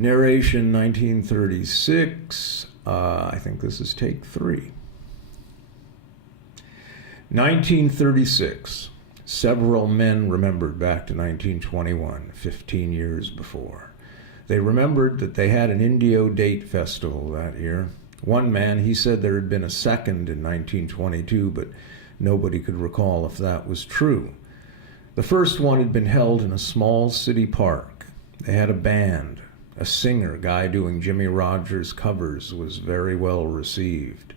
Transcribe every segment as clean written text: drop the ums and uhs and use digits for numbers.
Narration 1936. I think this is take 3. 1936. Several men remembered back to 1921, 15 years before. They remembered that they had an Indio Date Festival that year. One man, he said there had been a second in 1922, but nobody could recall if that was true. The first one had been held in a small city park. They had a band. A singer, guy doing Jimmie Rodgers covers, was very well received.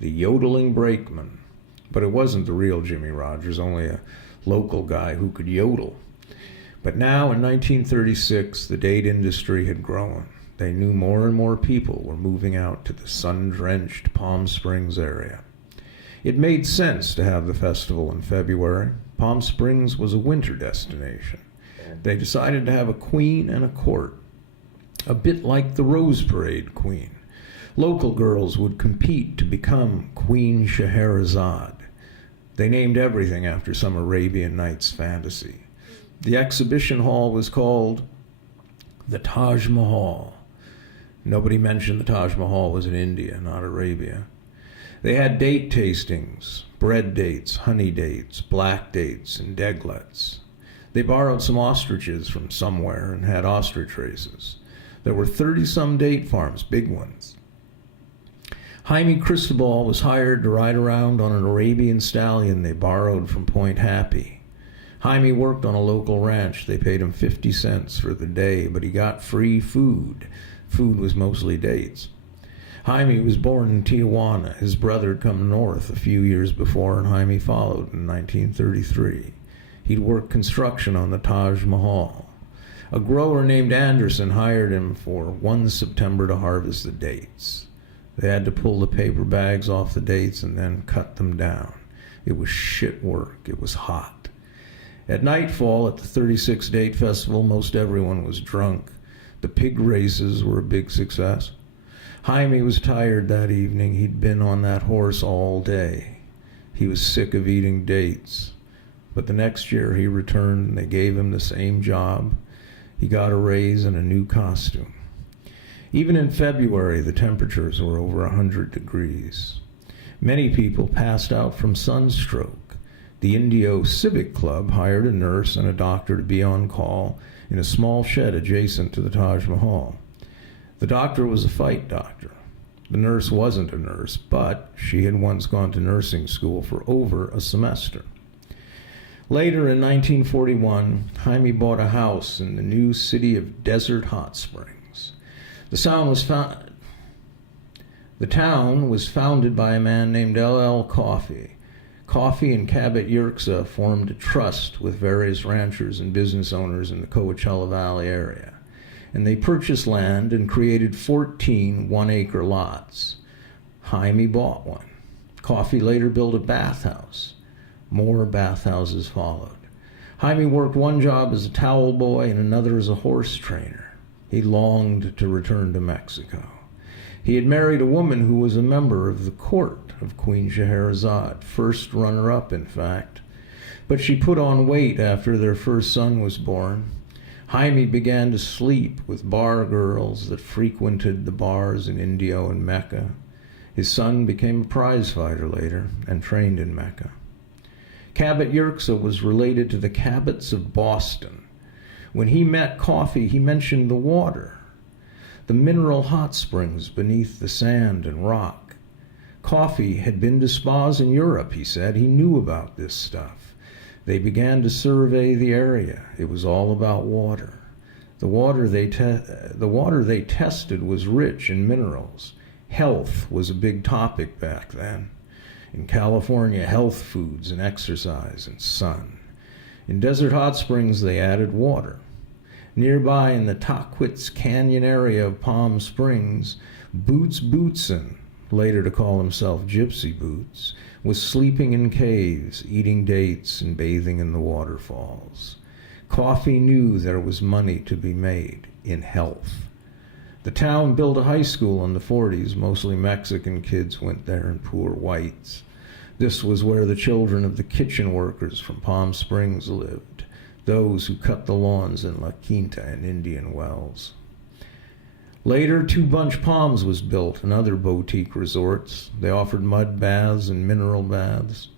The Yodeling Brakeman. But it wasn't the real Jimmie Rodgers, only a local guy who could yodel. But now, in 1936, the date industry had grown. They knew more and more people were moving out to the sun-drenched Palm Springs area. It made sense to have the festival in February. Palm Springs was a winter destination. They decided to have a queen and a court, a bit like the Rose Parade queen. Local girls would compete to become Queen Scheherazade. They named everything after some Arabian Nights fantasy. The exhibition hall was called the Taj Mahal. Nobody mentioned the Taj Mahal was in India, not Arabia. They had date tastings, bread dates, honey dates, black dates, and deglets. They borrowed some ostriches from somewhere and had ostrich races. There were 30-some date farms, big ones. Jaime Cristobal was hired to ride around on an Arabian stallion they borrowed from Point Happy. Jaime worked on a local ranch. They paid him 50 cents for the day, but he got free food. Food was mostly dates. Jaime was born in Tijuana. His brother had come north a few years before, and Jaime followed in 1933. He'd worked construction on the Taj Mahal. A grower named Anderson hired him for 1 September to harvest the dates. They had to pull the paper bags off the dates and then cut them down. It was shit work. It was hot. At nightfall at the 36 Date Festival, most everyone was drunk. The pig races were a big success. Jaime was tired that evening. He'd been on that horse all day. He was sick of eating dates. But the next year he returned and they gave him the same job. He got a raise and a new costume. Even in February, the temperatures were over 100 degrees. Many people passed out from sunstroke. The Indio Civic Club hired a nurse and a doctor to be on call in a small shed adjacent to the Taj Mahal. The doctor was a fight doctor. The nurse wasn't a nurse, but she had once gone to nursing school for over a semester. Later in 1941, Jaime bought a house in the new city of Desert Hot Springs. The town was founded by a man named L.L. Coffey. Coffey and Cabot Yerxa formed a trust with various ranchers and business owners in the Coachella Valley area. And they purchased land and created 14 one-acre lots. Jaime bought one. Coffey later built a bathhouse. More bathhouses followed. Jaime worked one job as a towel boy and another as a horse trainer. He longed to return to Mexico. He had married a woman who was a member of the court of Queen Scheherazade, first runner-up, in fact. But she put on weight after their first son was born. Jaime began to sleep with bar girls that frequented the bars in Indio and Mecca. His son became a prize fighter later and trained in Mecca. Cabot Yerxa was related to the Cabots of Boston. When he met Coffey, he mentioned the water, the mineral hot springs beneath the sand and rock. Coffey had been to spas in Europe, he said. He knew about this stuff. They began to survey the area. It was all about water. The water they tested was rich in minerals. Health was a big topic back then. In California, health foods and exercise and sun. In Desert Hot Springs, they added water. Nearby in the Tahquitz Canyon area of Palm Springs, Boots Bootson, later to call himself Gypsy Boots, was sleeping in caves, eating dates, and bathing in the waterfalls. Coffey knew there was money to be made in health. The town built a high school in the 40s. Mostly Mexican kids went there and poor whites. This was where the children of the kitchen workers from Palm Springs lived, those who cut the lawns in La Quinta and Indian Wells. Later, Two Bunch Palms was built and other boutique resorts. They offered mud baths and mineral baths.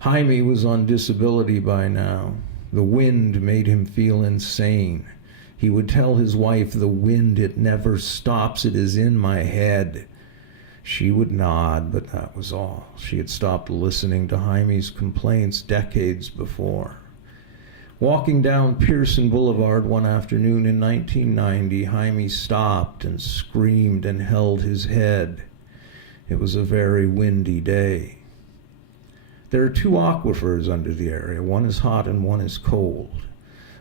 Jaime was on disability by now. The wind made him feel insane. He would tell his wife, "The wind, it never stops. It is in my head." She would nod, but that was all. She had stopped listening to Jaime's complaints decades before. Walking down Pearson Boulevard one afternoon in 1990, Jaime stopped and screamed and held his head. It was a very windy day. There are two aquifers under the area. One is hot and one is cold.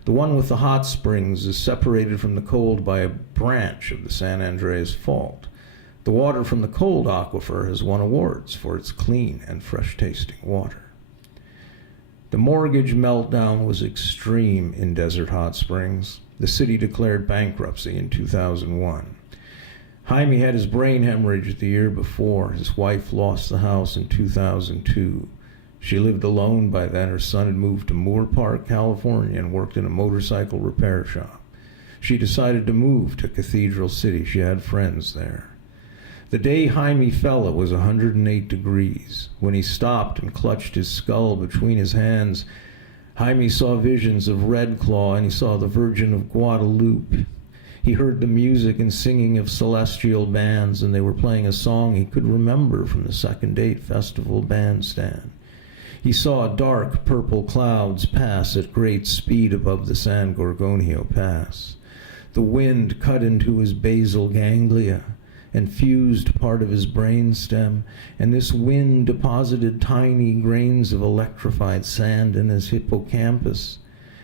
The one with the hot springs is separated from the cold by a branch of the San Andreas Fault. The water from the cold aquifer has won awards for its clean and fresh-tasting water. The mortgage meltdown was extreme in Desert Hot Springs. The city declared bankruptcy in 2001. Jaime had his brain hemorrhage the year before. His wife lost the house in 2002. She lived alone by then. Her son had moved to Moore Park, California, and worked in a motorcycle repair shop. She decided to move to Cathedral City. She had friends there. The day Jaime fell, it was 108 degrees. When he stopped and clutched his skull between his hands, Jaime saw visions of Red Claw, and he saw the Virgin of Guadalupe. He heard the music and singing of celestial bands, and they were playing a song he could remember from the Second Date Festival bandstand. He saw dark purple clouds pass at great speed above the San Gorgonio Pass. The wind cut into his basal ganglia and fused part of his brainstem, and this wind deposited tiny grains of electrified sand in his hippocampus.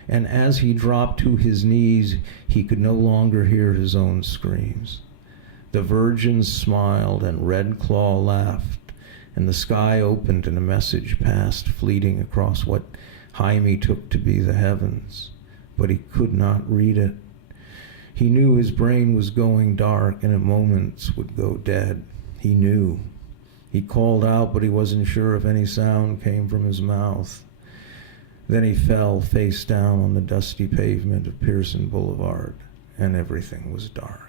And as he dropped to his knees, he could no longer hear his own screams. The Virgin smiled, and Red Claw laughed, and the sky opened, and a message passed, fleeting across what Jaime took to be the heavens. But he could not read it. He knew his brain was going dark and in moments would go dead. He knew. He called out, but he wasn't sure if any sound came from his mouth. Then he fell face down on the dusty pavement of Pearson Boulevard, and everything was dark.